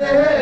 Say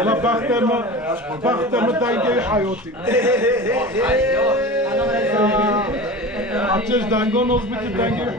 أنا بختم دنگه حیاتی عطش دنگان از میتی دنگه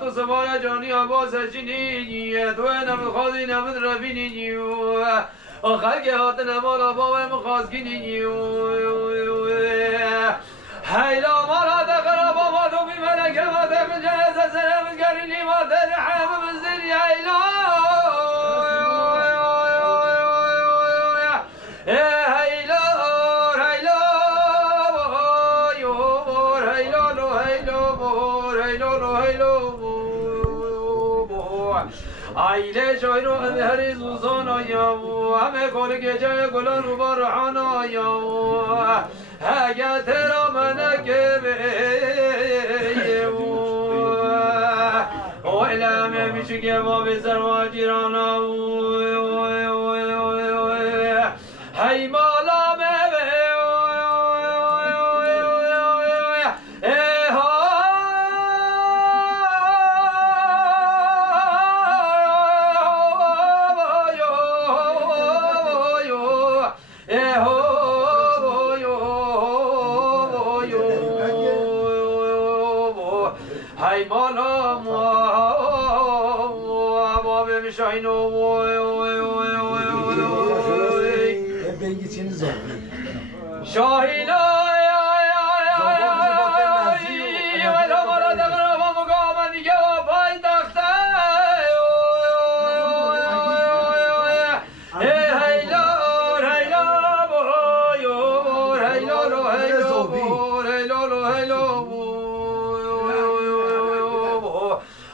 تو سوال جانی عباس جنی تو نم خازی نم رفینی آخر که هات نمال با مخازگینی هیلا مالا دقرا با ما تو بی ملک ما تقل جهاز سلام گرینی ما ترحم بزدی هیلا آیله شایرو هری زوزان آیا همه کل گجه گلان رو برهان آیا اگه ترا منکه بیه و علمه میشه که ما به سرما جیرانا هی مالا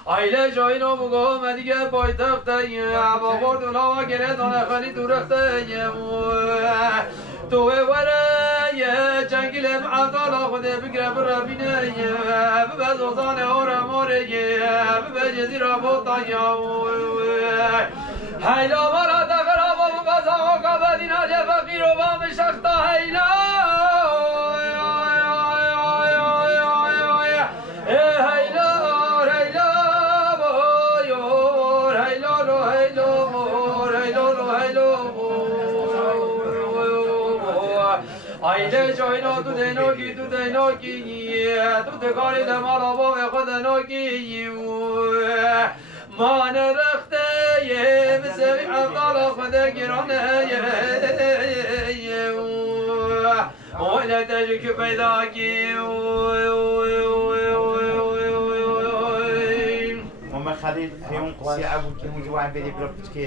آیله جایی رو بگو من دیگه پایتخته با برد اونا و گره دانه خالی دورخته توه وره جنگیل معدالا خوده بگره برابینه ببز اوزانه آرم آره ببز جزی را بوتا هیلا مرا دقرا با ببز آقا بدینا جه فقیر و با مشختا هیلا آیله جاینا تو دیناکی تو دکاری دمارا با خود ناکی مان رخته مسوی عبدالله خود گرانه ویله تجک پیدا کی محمد خلیل هیون قصی عبود که مجوعن بیدی بلوکت که